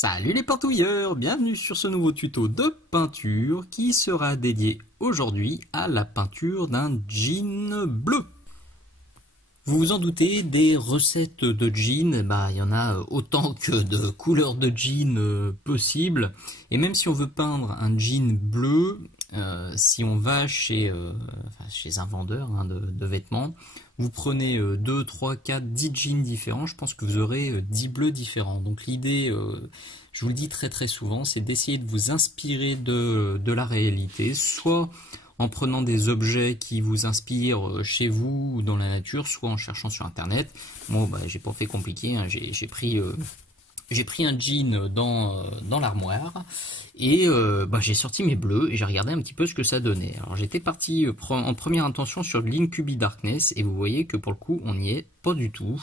Salut les pintouilleurs, bienvenue sur ce nouveau tuto de peinture qui sera dédié aujourd'hui à la peinture d'un jean bleu. Vous vous en doutez, des recettes de jean, il y en a autant que de couleurs de jean possibles. Et même si on veut peindre un jean bleu, si on va chez un vendeur de vêtements, vous prenez 2, 3, 4, 10 jeans différents, je pense que vous aurez 10 bleus différents. Donc l'idée, je vous le dis très très souvent, c'est d'essayer de vous inspirer de la réalité, soit en prenant des objets qui vous inspirent chez vous ou dans la nature, soit en cherchant sur internet. Moi, j'ai pas fait compliqué, hein. J'ai pris un jean dans l'armoire et j'ai sorti mes bleus et j'ai regardé un petit peu ce que ça donnait. Alors j'étais parti en première intention sur l'Incubi Darkness et vous voyez que pour le coup on n'y est pas du tout.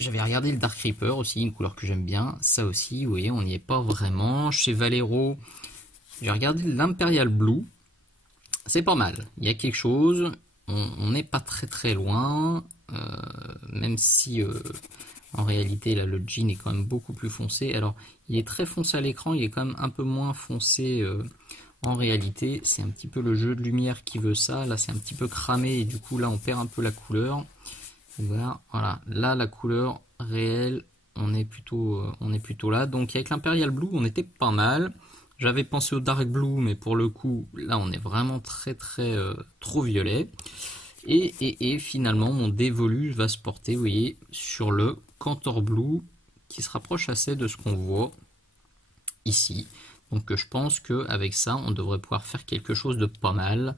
J'avais regardé le Dark Reaper aussi, une couleur que j'aime bien. Ça aussi, vous voyez, on n'y est pas vraiment. Chez Vallejo, j'ai regardé l'Imperial Blue. C'est pas mal. Il y a quelque chose. On n'est pas très très loin. Même si en réalité là le jean est quand même beaucoup plus foncé. Alors il est très foncé à l'écran, il est quand même un peu moins foncé en réalité. C'est un petit peu le jeu de lumière qui veut ça. Là c'est un petit peu cramé et du coup là on perd un peu la couleur. Voilà, là la couleur réelle, on est plutôt là. Donc avec l'Imperial Blue, on était pas mal. J'avais pensé au Dark Blue, mais pour le coup, là on est vraiment très très trop violet. Et finalement, mon dévolu va se porter, vous voyez, sur le Cantor Blue, qui se rapproche assez de ce qu'on voit ici. Donc je pense qu'avec ça, on devrait pouvoir faire quelque chose de pas mal.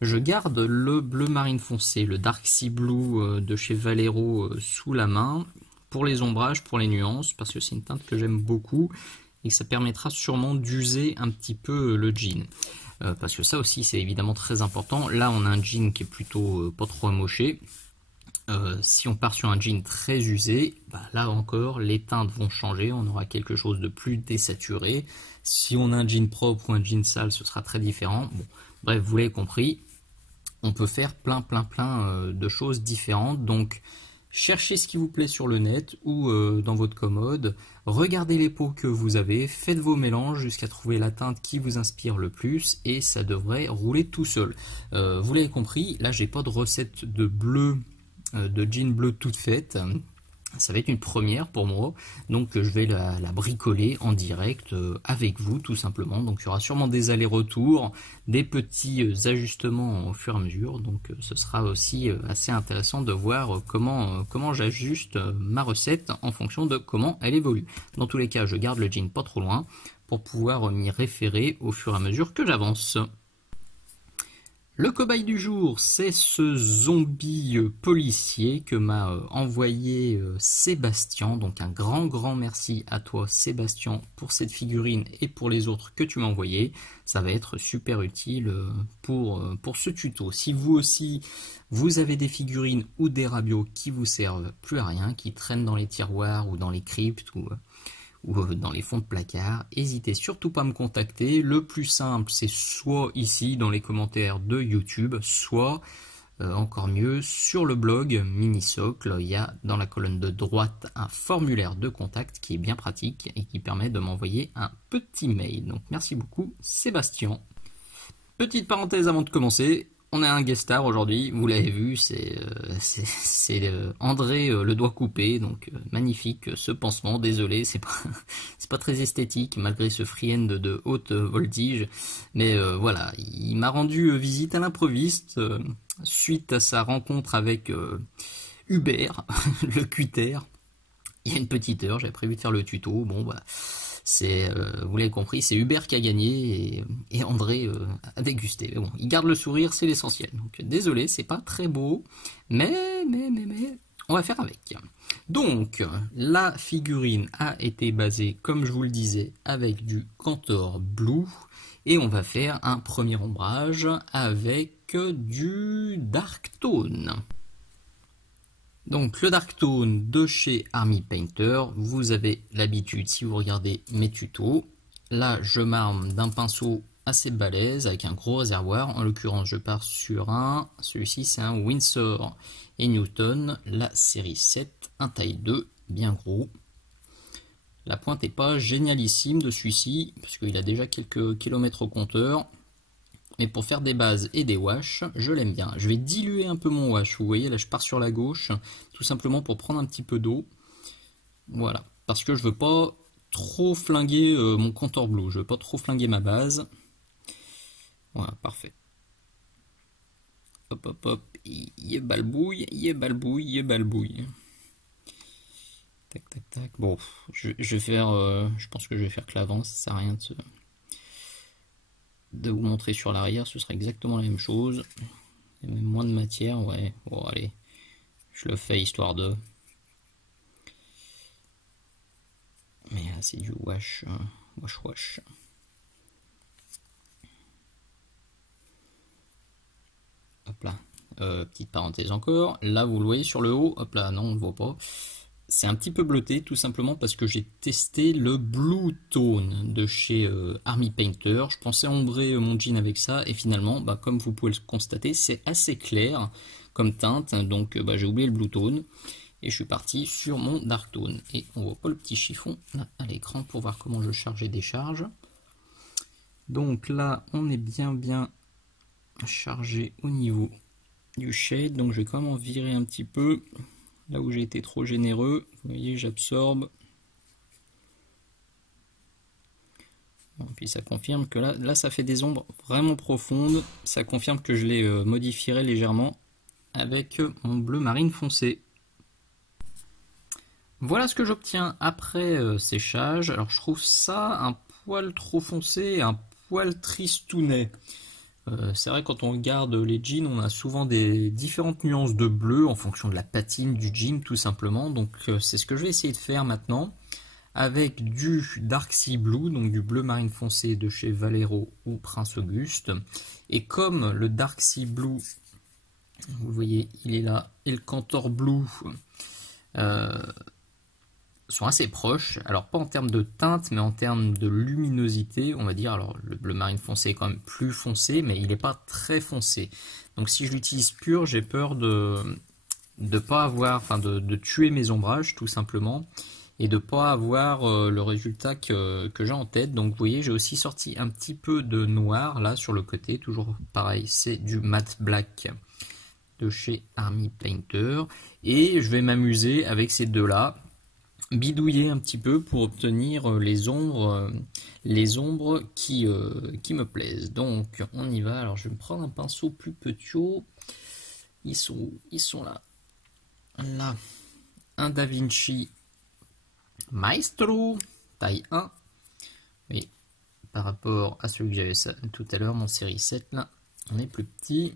Je garde le bleu marine foncé, le Dark Sea Blue de chez Vallejo sous la main, pour les ombrages, pour les nuances, parce que c'est une teinte que j'aime beaucoup, et que ça permettra sûrement d'user un petit peu le jean. Parce que ça aussi, c'est évidemment très important. Là, on a un jean qui est plutôt pas trop amoché. Si on part sur un jean très usé, là encore les teintes vont changer, on aura quelque chose de plus désaturé. Si on a un jean propre ou un jean sale, ce sera très différent. Bon, bref, vous l'avez compris, on peut faire plein de choses différentes. Donc cherchez ce qui vous plaît sur le net ou dans votre commode, regardez les pots que vous avez, faites vos mélanges jusqu'à trouver la teinte qui vous inspire le plus et ça devrait rouler tout seul. Vous l'avez compris, là j'ai pas de recette de bleu, de jean bleu toute faite. Ça va être une première pour moi, donc je vais la bricoler en direct avec vous tout simplement. Donc il y aura sûrement des allers-retours, des petits ajustements au fur et à mesure, donc ce sera aussi assez intéressant de voir comment j'ajuste ma recette en fonction de comment elle évolue. Dans tous les cas, je garde le jean pas trop loin pour pouvoir m'y référer au fur et à mesure que j'avance. Le cobaye du jour, c'est ce zombie policier que m'a envoyé Sébastien. Donc un grand merci à toi Sébastien pour cette figurine et pour les autres que tu m'as envoyé. Ça va être super utile pour ce tuto. Si vous aussi, vous avez des figurines ou des rabios qui vous servent plus à rien, qui traînent dans les tiroirs ou dans les cryptes ou dans les fonds de placard, n'hésitez surtout pas à me contacter. Le plus simple, c'est soit ici dans les commentaires de YouTube, soit encore mieux sur le blog Minisocle. Il y a dans la colonne de droite un formulaire de contact qui est bien pratique et qui permet de m'envoyer un petit mail. Donc merci beaucoup Sébastien. Petite parenthèse avant de commencer. On a un guest star aujourd'hui, vous l'avez vu, c'est André le doigt coupé, donc magnifique ce pansement, désolé, c'est pas très esthétique malgré ce free-end de haute voltige, mais voilà, il m'a rendu visite à l'improviste suite à sa rencontre avec Hubert, le cutter, il y a une petite heure, j'avais prévu de faire le tuto, bon vous l'avez compris, c'est Hubert qui a gagné et André a dégusté. Mais bon, il garde le sourire, c'est l'essentiel. Donc désolé, c'est pas très beau, mais on va faire avec. Donc la figurine a été basée, comme je vous le disais, avec du Cantor Blue et on va faire un premier ombrage avec du Dark Tone. Donc le Dark Tone de chez Army Painter, vous avez l'habitude si vous regardez mes tutos. Là je m'arme d'un pinceau assez balèze avec un gros réservoir. En l'occurrence je pars sur celui-ci c'est un Winsor & Newton, la série 7, un taille 2, bien gros. La pointe n'est pas génialissime de celui-ci, parce qu'il a déjà quelques kilomètres au compteur. Mais pour faire des bases et des washes, je l'aime bien. Je vais diluer un peu mon wash. Vous voyez, là je pars sur la gauche, tout simplement pour prendre un petit peu d'eau. Voilà, parce que je veux pas trop flinguer mon contour blue. Je veux pas trop flinguer ma base. Voilà, parfait. Hop, hop, hop. Y balbouille, y balbouille, y balbouille. Tac, tac, tac. Bon, je vais faire... je pense que je vais faire que l'avant, ça sert à rien de vous montrer sur l'arrière, ce sera exactement la même chose. Il y a même moins de matière, ouais. Bon, allez, je le fais histoire de... Mais là, c'est du wash, wash. Hop là. Petite parenthèse encore. Là, vous le voyez sur le haut. Hop là, non, on ne le voit pas. C'est un petit peu bleuté, tout simplement parce que j'ai testé le Blue Tone de chez Army Painter. Je pensais ombrer mon jean avec ça, et finalement, bah, comme vous pouvez le constater, c'est assez clair comme teinte. Donc, bah, j'ai oublié le Blue Tone. Et je suis parti sur mon Dark Tone. Et on voit pas le petit chiffon là à l'écran pour voir comment je charge et décharge. Donc là, on est bien chargé au niveau du shade. Donc je vais quand même en virer un petit peu. Là où j'ai été trop généreux. Vous voyez, j'absorbe. Bon, puis ça confirme que là, ça fait des ombres vraiment profondes. Ça confirme que je les modifierai légèrement avec mon bleu marine foncé. Voilà ce que j'obtiens après séchage. Alors je trouve ça un poil trop foncé, un poil tristounet. C'est vrai, quand on regarde les jeans, on a souvent des différentes nuances de bleu en fonction de la patine du jean tout simplement. Donc c'est ce que je vais essayer de faire maintenant avec du Dark Sea Blue, donc du bleu marine foncé de chez Vallejo ou Prince Auguste. Et comme le Dark Sea Blue, vous voyez, il est là, et le Cantor Blue sont assez proches, alors pas en termes de teinte, mais en termes de luminosité, on va dire. Alors le bleu marine foncé est quand même plus foncé, mais il n'est pas très foncé. Donc si je l'utilise pur, j'ai peur de pas avoir, enfin de tuer mes ombrages tout simplement, et de pas avoir le résultat que j'ai en tête. Donc vous voyez, j'ai aussi sorti un petit peu de noir là sur le côté, toujours pareil, c'est du matte black de chez Army Painter, et je vais m'amuser avec ces deux là, bidouiller un petit peu pour obtenir les ombres qui me plaisent. Donc on y va. Alors je vais me prendre un pinceau plus petit. Ils sont là. Là, un Da Vinci Maestro taille 1. Oui, par rapport à celui que j'avais tout à l'heure, mon série 7 là, on est plus petit.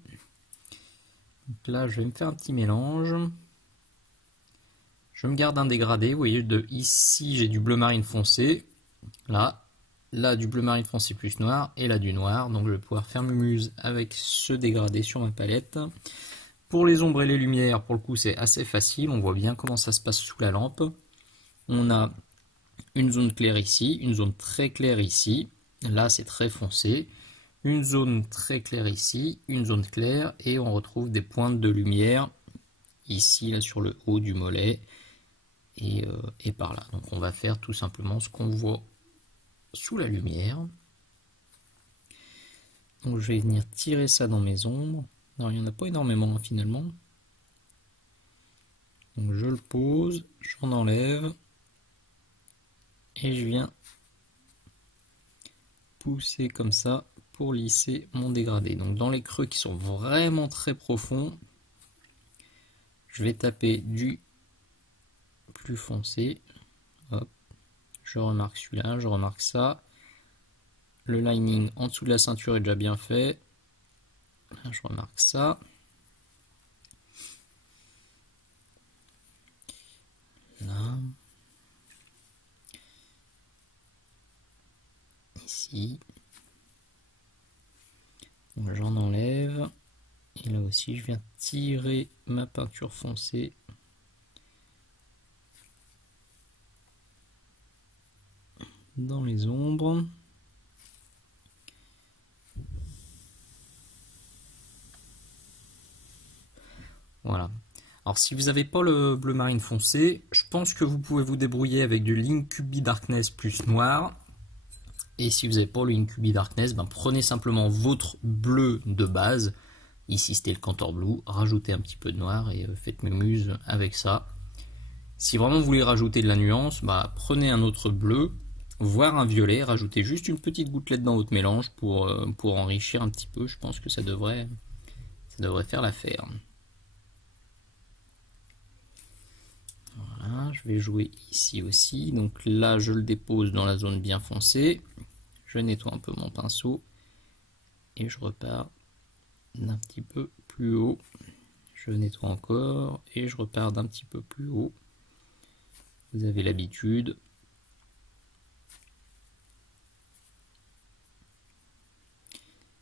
Donc là, je vais me faire un petit mélange. Je me garde un dégradé, vous voyez, ici j'ai du bleu marine foncé, là du bleu marine foncé plus noir, et là du noir, donc je vais pouvoir faire mumuse avec ce dégradé sur ma palette. Pour les ombres et les lumières, pour le coup c'est assez facile, on voit bien comment ça se passe sous la lampe. On a une zone claire ici, une zone très claire ici, là c'est très foncé, une zone très claire ici, une zone claire, et on retrouve des pointes de lumière ici, là sur le haut du mollet, et par là. Donc on va faire tout simplement ce qu'on voit sous la lumière. Donc je vais venir tirer ça dans mes ombres. Alors il n'y en a pas énormément hein, finalement. Donc je le pose, j'en enlève, et je viens pousser comme ça pour lisser mon dégradé. Donc dans les creux qui sont vraiment très profonds, je vais taper du plus foncé. Hop. Je remarque celui-là, je remarque ça. Le lining en dessous de la ceinture est déjà bien fait. Là, je remarque ça. Là. Ici. J'en enlève. Et là aussi, je viens tirer ma peinture foncée. Dans les ombres. Voilà. Alors si vous n'avez pas le bleu marine foncé, je pense que vous pouvez vous débrouiller avec du Linkubi Darkness plus noir. Et si vous n'avez pas le Linkubi Darkness, ben prenez simplement votre bleu de base. Ici c'était le Cantor Blue, rajoutez un petit peu de noir et faites mes muses avec ça. Si vraiment vous voulez rajouter de la nuance, bah, prenez un autre bleu, voire un violet, rajoutez juste une petite gouttelette dans votre mélange pour enrichir un petit peu. Je pense que ça devrait faire l'affaire. Voilà, je vais jouer ici aussi. Donc là, je le dépose dans la zone bien foncée. Je nettoie un peu mon pinceau et je repars d'un petit peu plus haut. Je nettoie encore et je repars d'un petit peu plus haut. Vous avez l'habitude.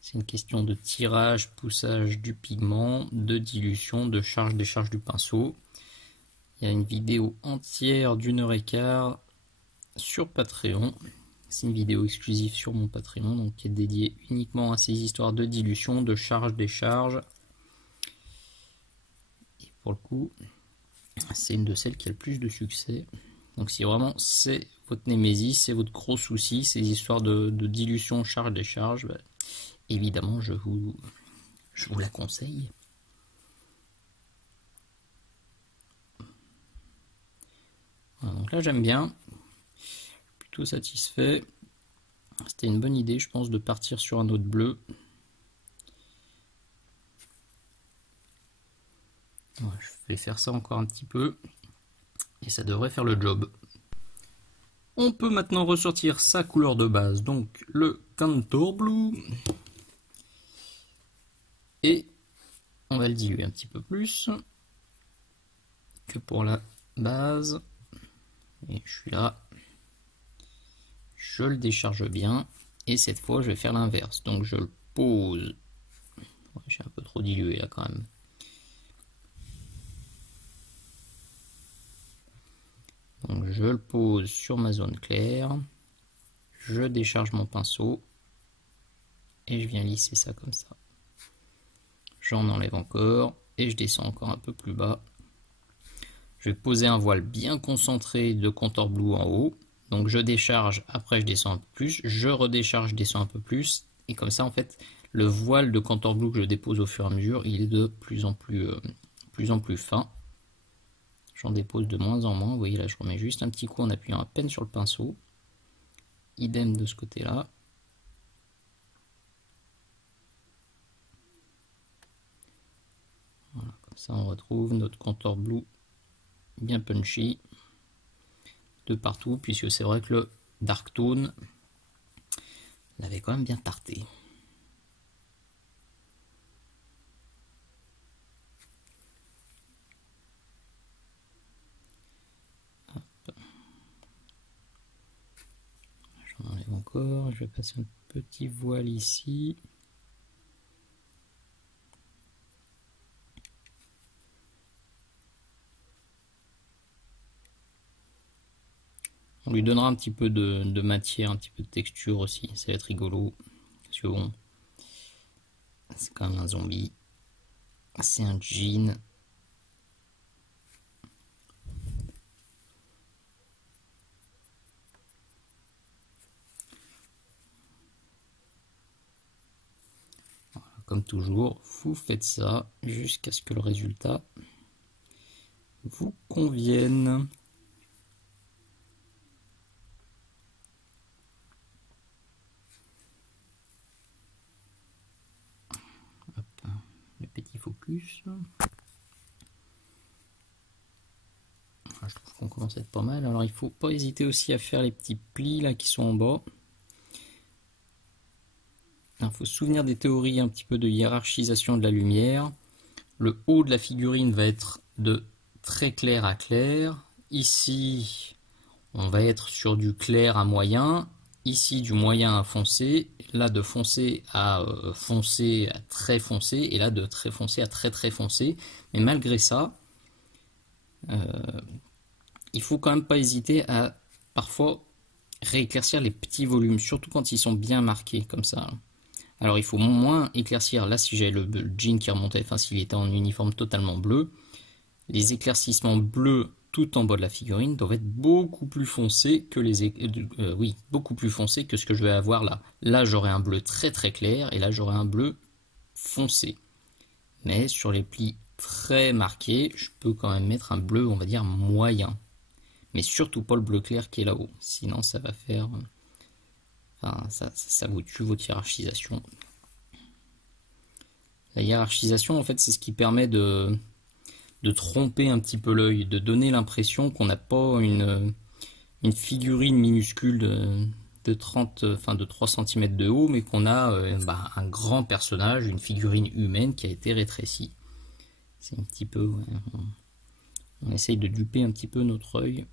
C'est une question de tirage, poussage du pigment, de dilution, de charge-décharge du pinceau. Il y a une vidéo entière d'1h15 sur Patreon. C'est une vidéo exclusive sur mon Patreon, donc qui est dédiée uniquement à ces histoires de dilution, de charge-décharge. Et pour le coup, c'est une de celles qui a le plus de succès. Donc si vraiment c'est votre némésis, c'est votre gros souci, ces histoires de dilution, charge-décharge, bah, évidemment je vous la conseille. Voilà, donc là j'aime bien, plutôt satisfait. C'était une bonne idée je pense de partir sur un autre bleu. Voilà, je vais faire ça encore un petit peu et ça devrait faire le job. On peut maintenant ressortir sa couleur de base, donc le Cantor Blue. Et on va le diluer un petit peu plus que pour la base. Et je suis là. Je le décharge bien. Et cette fois, je vais faire l'inverse. Donc je le pose. Ouais, j'ai un peu trop dilué là quand même. Donc je le pose sur ma zone claire. Je décharge mon pinceau. Et je viens lisser ça comme ça. J'en enlève encore. Et je descends encore un peu plus bas. Je vais poser un voile bien concentré de Cantor Blue en haut. Donc je décharge, après je descends un peu plus. Je redécharge, je descends un peu plus. Et comme ça, en fait, le voile de Cantor Blue que je dépose au fur et à mesure, il est de plus en plus fin. J'en dépose de moins en moins. Vous voyez là, je remets juste un petit coup en appuyant à peine sur le pinceau. Idem de ce côté-là. Voilà, comme ça on retrouve notre Cantor Blue bien punchy de partout, puisque c'est vrai que le Dark Tone l'avait quand même bien tarté. J'en enlève encore, je vais passer un petit voile ici. On lui donnera un petit peu de matière, un petit peu de texture aussi, ça va être rigolo. Parce que bon, c'est quand même un zombie. C'est un jean. Voilà, comme toujours, vous faites ça jusqu'à ce que le résultat vous convienne. Petit focus. Je trouve qu'on commence à être pas mal. Alors il faut pas hésiter aussi à faire les petits plis là qui sont en bas. Il faut se souvenir des théories un petit peu de hiérarchisation de la lumière. Le haut de la figurine va être de très clair à clair. Ici on va être sur du clair à moyen. Ici du moyen à foncé, là de foncé à très foncé, et là de très foncé à très très foncé. Mais malgré ça, il faut quand même pas hésiter à parfois rééclaircir les petits volumes, surtout quand ils sont bien marqués comme ça. Alors il faut moins éclaircir, là si j'ai le jean qui remontait, enfin s'il était en uniforme totalement bleu, les éclaircissements bleus tout en bas de la figurine doivent être beaucoup plus foncés que beaucoup plus foncés que ce que je vais avoir là. Là, j'aurai un bleu très très clair et là, j'aurai un bleu foncé. Mais sur les plis très marqués, je peux quand même mettre un bleu, on va dire, moyen. Mais surtout pas le bleu clair qui est là-haut. Sinon, ça va faire... Enfin, ça vous tue votre hiérarchisation. La hiérarchisation, en fait, c'est ce qui permet de tromper un petit peu l'œil, de donner l'impression qu'on n'a pas une figurine minuscule de 3 cm de haut, mais qu'on a un grand personnage, une figurine humaine qui a été rétrécie. C'est un petit peu... Ouais, on essaye de duper un petit peu notre œil.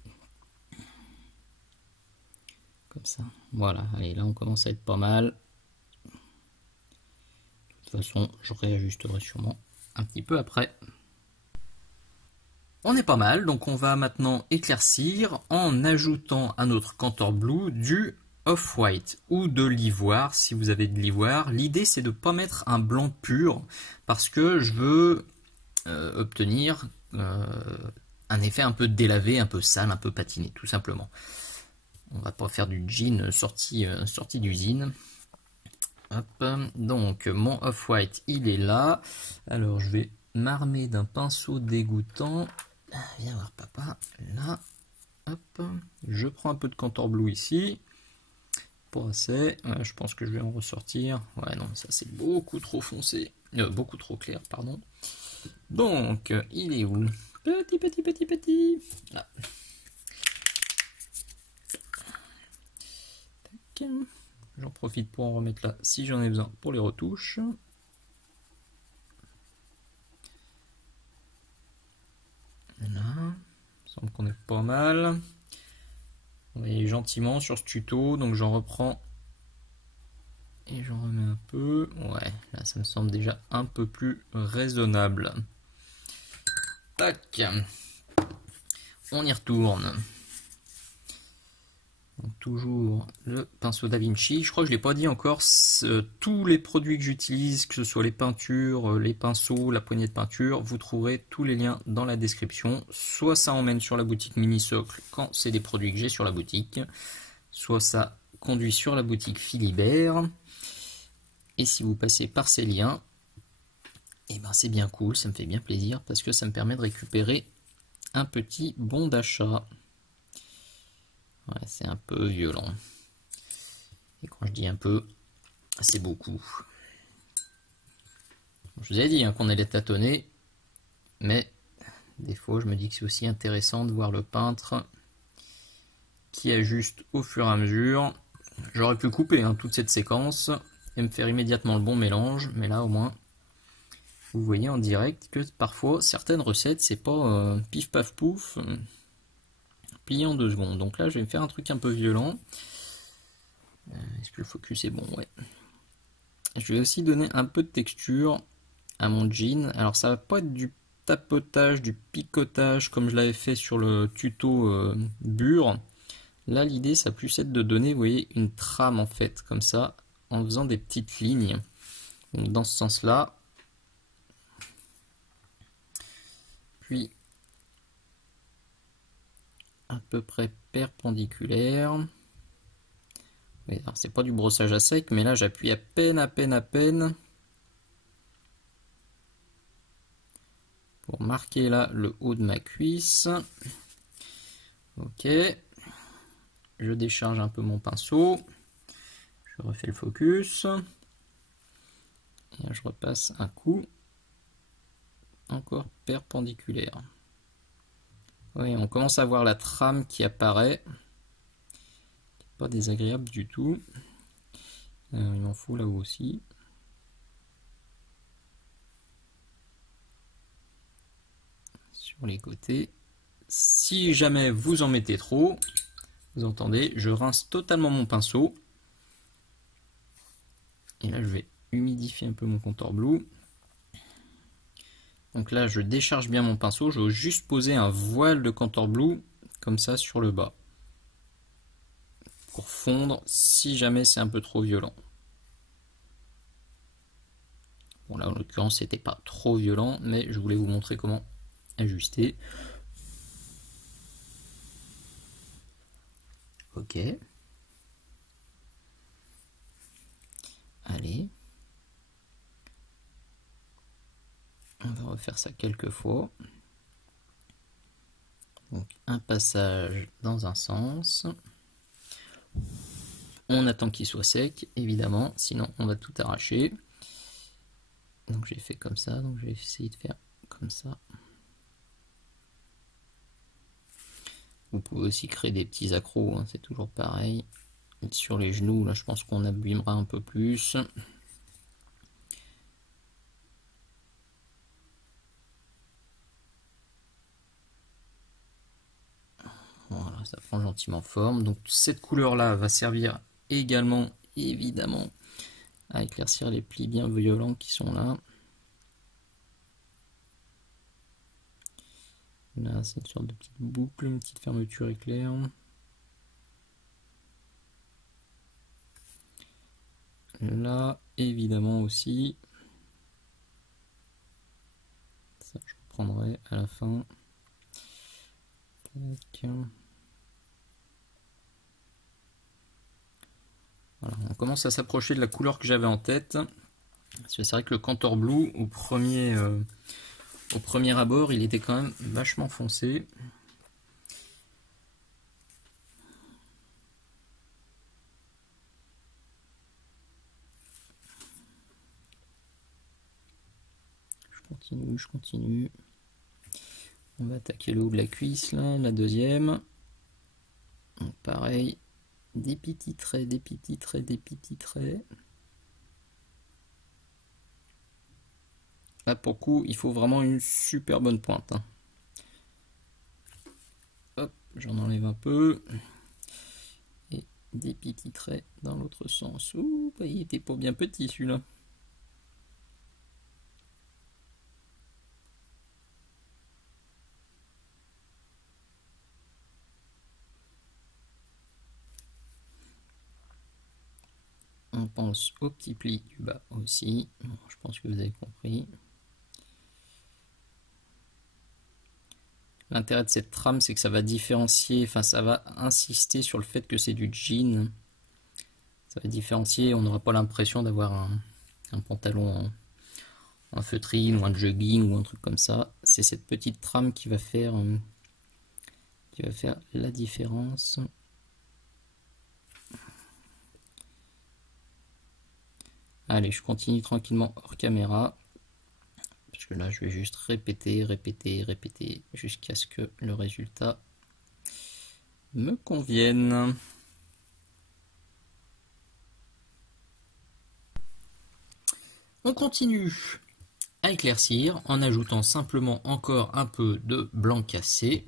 Comme ça. Voilà, allez, là on commence à être pas mal. De toute façon, je réajusterai sûrement un petit peu après. On est pas mal, donc on va maintenant éclaircir en ajoutant à notre Cantor Blue du off-white ou de l'ivoire si vous avez de l'ivoire. L'idée c'est de ne pas mettre un blanc pur parce que je veux obtenir un effet un peu délavé, un peu sale, un peu patiné tout simplement. On va pas faire du jean sorti d'usine. Hop, donc mon off-white il est là. Alors je vais m'armer d'un pinceau dégoûtant. Viens voir papa, là, hop, je prends un peu de Cantor Blue ici, pas assez, je pense que je vais en ressortir, ouais non, ça c'est beaucoup trop foncé, beaucoup trop clair, pardon, donc, il est où? Petit, là. J'en profite pour en remettre là, si j'en ai besoin pour les retouches. Voilà. Il semble qu'on est pas mal. Vous voyez gentiment sur ce tuto, donc j'en reprends et j'en remets un peu. Ouais, là ça me semble déjà un peu plus raisonnable. Tac, on y retourne. Donc, toujours le pinceau Da Vinci. Je crois que je ne l'ai pas dit encore, tous les produits que j'utilise, que ce soit les peintures, les pinceaux, la poignée de peinture, vous trouverez tous les liens dans la description. Soit ça emmène sur la boutique Mini Socle quand c'est des produits que j'ai sur la boutique, soit ça conduit sur la boutique Philibert. Et si vous passez par ces liens, et ben c'est bien cool, ça me fait bien plaisir parce que ça me permet de récupérer un petit bon d'achat. Ouais, c'est un peu violent. Et quand je dis un peu, c'est beaucoup. Je vous ai dit qu'on allait tâtonner, mais des fois je me dis que c'est aussi intéressant de voir le peintre qui ajuste au fur et à mesure. J'aurais pu couper toute cette séquence et me faire immédiatement le bon mélange, mais là au moins vous voyez en direct que parfois certaines recettes c'est pas pif paf pouf. Plié en 2 secondes. Donc là, je vais me faire un truc un peu violent. Est-ce que le focus est bon? Ouais. Je vais aussi donner un peu de texture à mon jean. Alors ça va pas être du tapotage, du picotage comme je l'avais fait sur le tuto Bure. Là, l'idée, ça va plus être de donner, vous voyez, une trame en fait, comme ça, en faisant des petites lignes. Donc dans ce sens-là. Puis à peu près perpendiculaire. C'est pas du brossage à sec, mais là j'appuie à peine pour marquer là le haut de ma cuisse. Ok, je décharge un peu mon pinceau, je refais le focus et là, je repasse un coup encore perpendiculaire. Oui, on commence à voir la trame qui apparaît. Pas désagréable du tout. Il m'en faut là-haut aussi. Sur les côtés. Si jamais vous en mettez trop, vous entendez, je rince totalement mon pinceau. Et là, je vais humidifier un peu mon Cantor Blue. Donc là, je décharge bien mon pinceau. Je veux juste poser un voile de Cantor Blue comme ça sur le bas. Pour fondre si jamais c'est un peu trop violent. Bon là en l'occurrence c'était pas trop violent, mais je voulais vous montrer comment ajuster. Ok. Allez. On va refaire ça quelques fois. Donc un passage dans un sens. On attend qu'il soit sec, évidemment, sinon on va tout arracher. Donc j'ai fait comme ça, donc je vais essayer de faire comme ça. Vous pouvez aussi créer des petits accros, hein, c'est toujours pareil. Et sur les genoux, là je pense qu'on abîmera un peu plus. Voilà, ça prend gentiment forme. Donc cette couleur-là va servir également, évidemment, à éclaircir les plis bien violents qui sont là. Là, c'est une sorte de petite boucle, une petite fermeture éclair. Là, évidemment aussi. Ça, je reprendrai à la fin. Tac. Voilà, on commence à s'approcher de la couleur que j'avais en tête. C'est vrai que le Cantor Blue, au premier abord, il était quand même vachement foncé. Je continue. On va attaquer le haut de la cuisse, là, la deuxième. Donc pareil, des petits traits, des petits traits, des petits traits. Là, pour le coup, il faut vraiment une super bonne pointe. Hein. Hop, j'en enlève un peu. Et des petits traits dans l'autre sens. Ouh, bah, il était pas bien petit celui-là. On pense au petit pli du bas aussi. Bon, je pense que vous avez compris. L'intérêt de cette trame, c'est que ça va différencier, enfin ça va insister sur le fait que c'est du jean. Ça va différencier, on n'aura pas l'impression d'avoir un pantalon en feutrine ou un jogging ou un truc comme ça. C'est cette petite trame qui va faire la différence. Allez, je continue tranquillement hors caméra. Parce que là, je vais juste répéter, répéter, répéter jusqu'à ce que le résultat me convienne. On continue à éclaircir en ajoutant simplement encore un peu de blanc cassé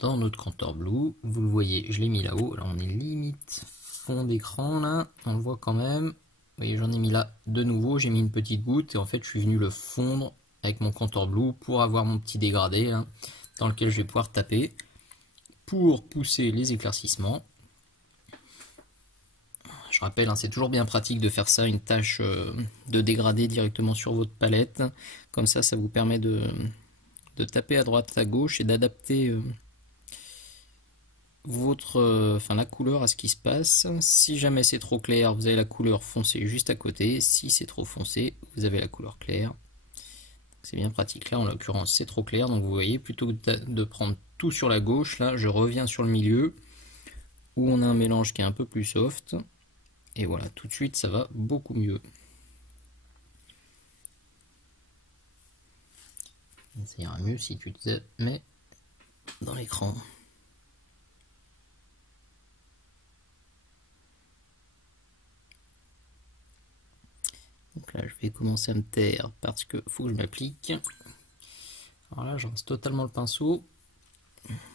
dans notre Cantor Blue. Vous le voyez, je l'ai mis là-haut. Là, on est limite fond d'écran là. On le voit quand même. Vous voyez, j'en ai mis là de nouveau. J'ai mis une petite goutte et en fait, je suis venu le fondre avec mon Cantor Blue pour avoir mon petit dégradé hein, dans lequel je vais pouvoir taper pour pousser les éclaircissements. Je rappelle, hein, c'est toujours bien pratique de faire ça, une tâche de dégradé directement sur votre palette. Comme ça vous permet de taper à droite, à gauche et d'adapter la couleur à ce qui se passe. Si jamais c'est trop clair, vous avez la couleur foncée juste à côté. Si c'est trop foncé, vous avez la couleur claire. C'est bien pratique. Là, en l'occurrence, c'est trop clair. Donc, vous voyez, plutôt que de prendre tout sur la gauche, là, je reviens sur le milieu où on a un mélange qui est un peu plus soft. Et voilà, tout de suite, ça va beaucoup mieux. Ça ira mieux si tu te mets dans l'écran. Donc là, je vais commencer à me taire parce que faut que je m'applique. Alors là, je reste totalement le pinceau.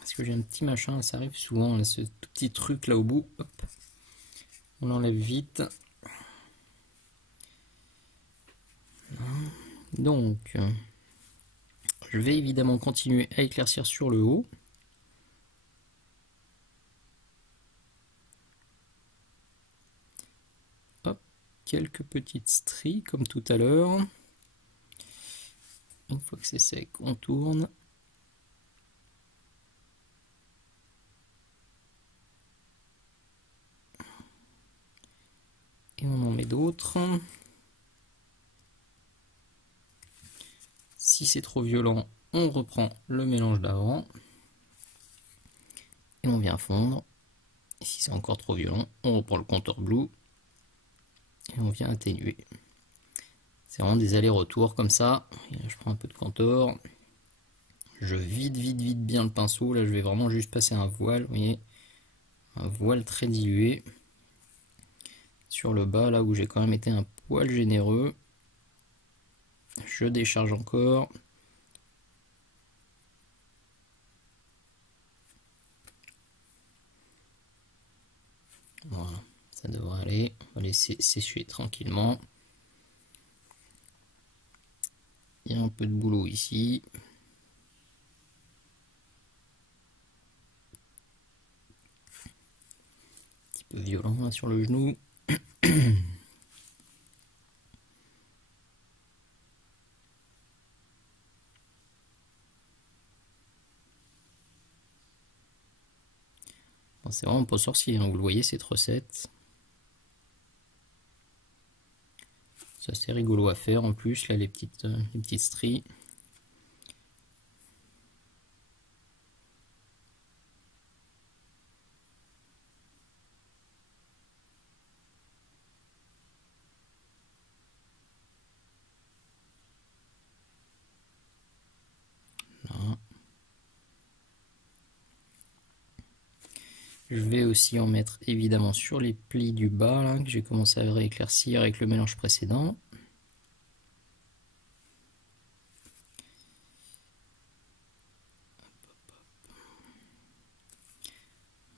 Parce que j'ai un petit machin, ça arrive souvent, là, ce petit truc là au bout. Hop. On l'enlève vite. Donc, je vais évidemment continuer à éclaircir sur le haut. Hop, quelques petites stries comme tout à l'heure. Une fois que c'est sec, on tourne. d'autre. Si c'est trop violent, on reprend le mélange d'avant. Et on vient fondre. Et si c'est encore trop violent, on reprend le contour blue. Et on vient atténuer. C'est vraiment des allers-retours comme ça. Et là, je prends un peu de contour. Je vide bien le pinceau. Là, je vais vraiment juste passer un voile. Vous voyez, un voile très dilué. Sur le bas, là où j'ai quand même été un poil généreux. Je décharge encore. Voilà, ça devrait aller. On va laisser sécher tranquillement. Il y a un peu de boulot ici. Un petit peu violent là, sur le genou. Bon, c'est vraiment pas sorcier, hein, vous le voyez cette recette. C'est assez rigolo à faire en plus, là les petites stries. Là. Je vais aussi en mettre évidemment sur les plis du bas là, que j'ai commencé à rééclaircir avec le mélange précédent.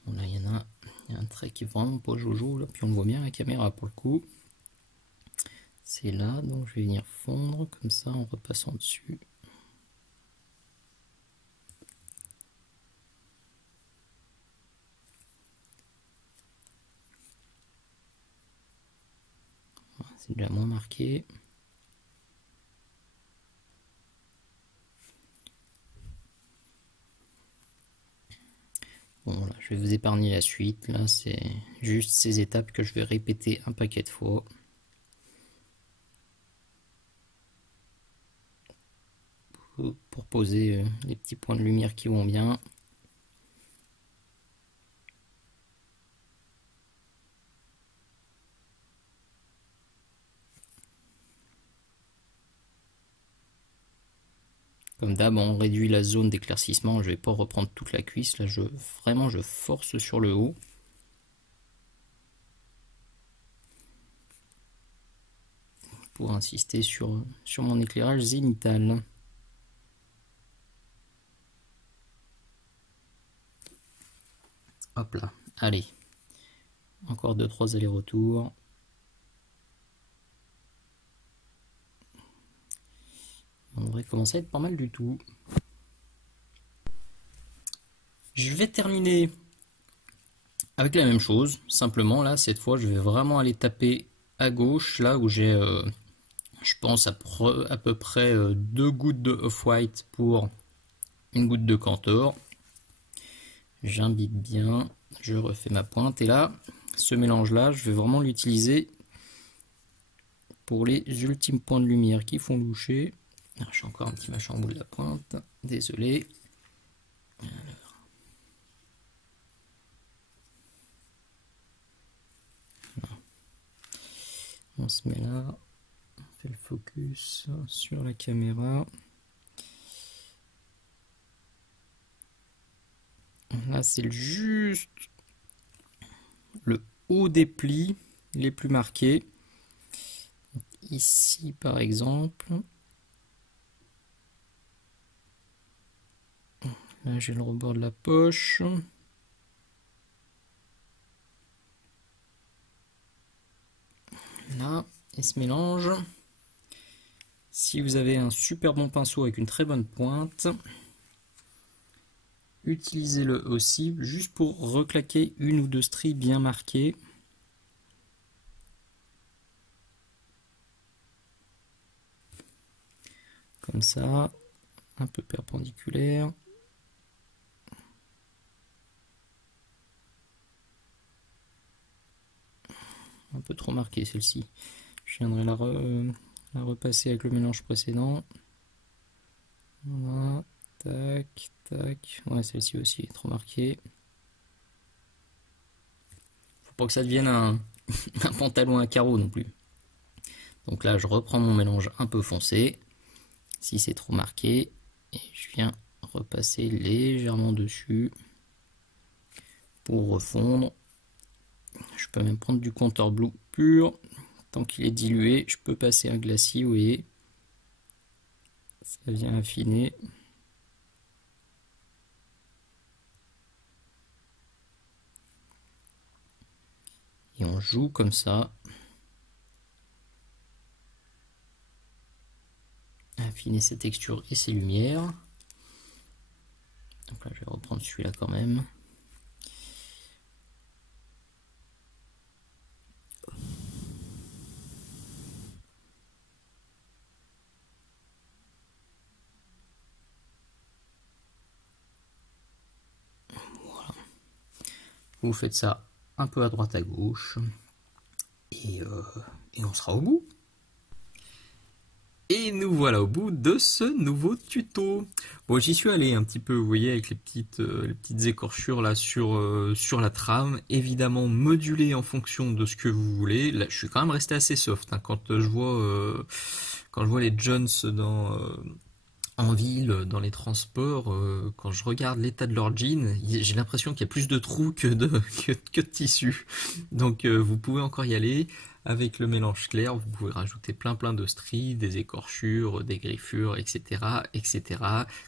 Bon, là il y a un trait qui est vraiment pas jojo là, puis on voit bien la caméra pour le coup. C'est là, donc je vais venir fondre comme ça en repassant dessus. C'est déjà moins marqué. Bon, là, je vais vous épargner la suite. Là, c'est juste ces étapes que je vais répéter un paquet de fois. Pour poser les petits points de lumière qui vont bien. Comme d'hab, on réduit la zone d'éclaircissement. Je vais pas reprendre toute la cuisse. Là, vraiment, je force sur le haut. Pour insister sur mon éclairage zénital. Hop là, allez. Encore 2-3 allers-retours. On devrait commencer à être pas mal du tout. Je vais terminer avec la même chose. Simplement, là, cette fois, je vais vraiment aller taper à gauche, là où j'ai, je pense, à peu près 2 gouttes de off-white pour une goutte de Cantor. J'imbibe bien, je refais ma pointe. Et là, ce mélange-là, je vais vraiment l'utiliser pour les ultimes points de lumière qui font loucher. Alors, je suis encore un petit machin au bout de la pointe, désolé. Alors. On se met là, on fait le focus sur la caméra. Là, c'est juste le haut des plis les plus marqués. Ici, par exemple. Là, j'ai le rebord de la poche. Là, il se mélange. Si vous avez un super bon pinceau avec une très bonne pointe, utilisez-le aussi juste pour reclaquer une ou deux stries bien marquées. Comme ça, un peu perpendiculaire. Un peu trop marquée celle-ci. Je viendrai la repasser avec le mélange précédent. Voilà, tac, tac. Ouais, celle-ci aussi est trop marquée. Faut pas que ça devienne un pantalon à carreaux non plus. Donc là, je reprends mon mélange un peu foncé. Si c'est trop marqué, et je viens repasser légèrement dessus pour refondre. Je peux même prendre du Contour Blue pur. Tant qu'il est dilué, je peux passer un glacis, vous voyez. Ça vient affiner. Et on joue comme ça. Affiner ses textures et ses lumières. Donc là, je vais reprendre celui-là quand même. Voilà. Vous faites ça un peu à droite à gauche. Et on sera au bout. Et nous voilà au bout de ce nouveau tuto. Bon, j'y suis allé un petit peu, vous voyez, avec les petites écorchures là sur la trame, évidemment modulées en fonction de ce que vous voulez. Là, je suis quand même resté assez soft hein, quand je vois les Jones en ville, dans les transports, quand je regarde l'état de leurs jeans, j'ai l'impression qu'il y a plus de trous que de tissu. Donc vous pouvez encore y aller. Avec le mélange clair, vous pouvez rajouter plein de stries, des écorchures, des griffures, etc., etc.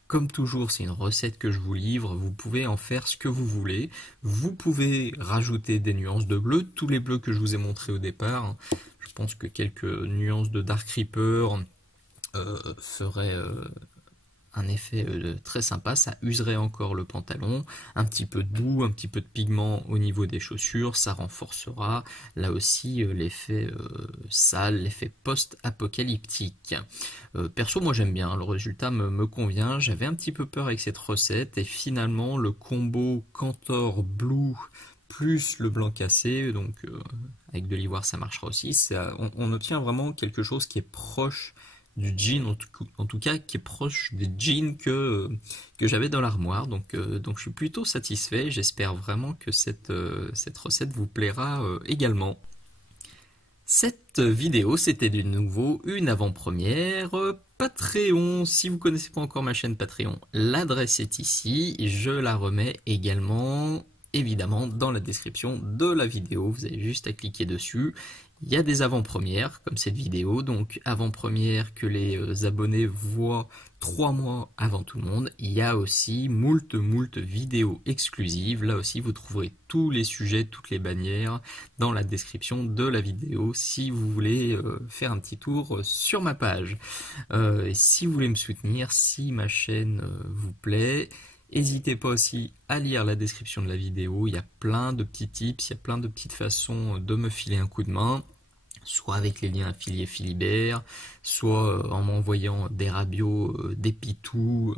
Comme toujours, c'est une recette que je vous livre. Vous pouvez en faire ce que vous voulez. Vous pouvez rajouter des nuances de bleu, tous les bleus que je vous ai montrés au départ. Je pense que quelques nuances de Dark Reaper feraient un effet très sympa, ça userait encore le pantalon, un petit peu de boue, un petit peu de pigment au niveau des chaussures, ça renforcera là aussi l'effet sale, l'effet post-apocalyptique. Perso, moi j'aime bien, le résultat me convient, j'avais un petit peu peur avec cette recette et finalement le combo Contour Blue plus le blanc cassé, donc avec de l'ivoire ça marchera aussi, on obtient vraiment quelque chose qui est proche du jean, en tout cas qui est proche des jeans que j'avais dans l'armoire, donc je suis plutôt satisfait, j'espère vraiment que cette recette vous plaira également. Cette vidéo, c'était de nouveau une avant-première Patreon. Si vous ne connaissez pas encore ma chaîne Patreon, l'adresse est ici, je la remets également évidemment dans la description de la vidéo, vous avez juste à cliquer dessus. Il y a des avant-premières comme cette vidéo, donc avant-première que les abonnés voient 3 mois avant tout le monde. Il y a aussi moult vidéos exclusives, là aussi vous trouverez tous les sujets, toutes les bannières dans la description de la vidéo si vous voulez faire un petit tour sur ma page. Et si vous voulez me soutenir, si ma chaîne vous plaît, n'hésitez pas aussi à lire la description de la vidéo, il y a plein de petits tips, il y a plein de petites façons de me filer un coup de main, soit avec les liens affiliés Philibert, soit en m'envoyant des rabios, des pitous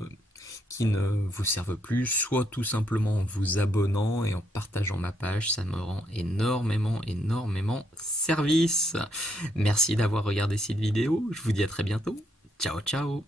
qui ne vous servent plus, soit tout simplement en vous abonnant et en partageant ma page, ça me rend énormément service. Merci d'avoir regardé cette vidéo, je vous dis à très bientôt, ciao ciao.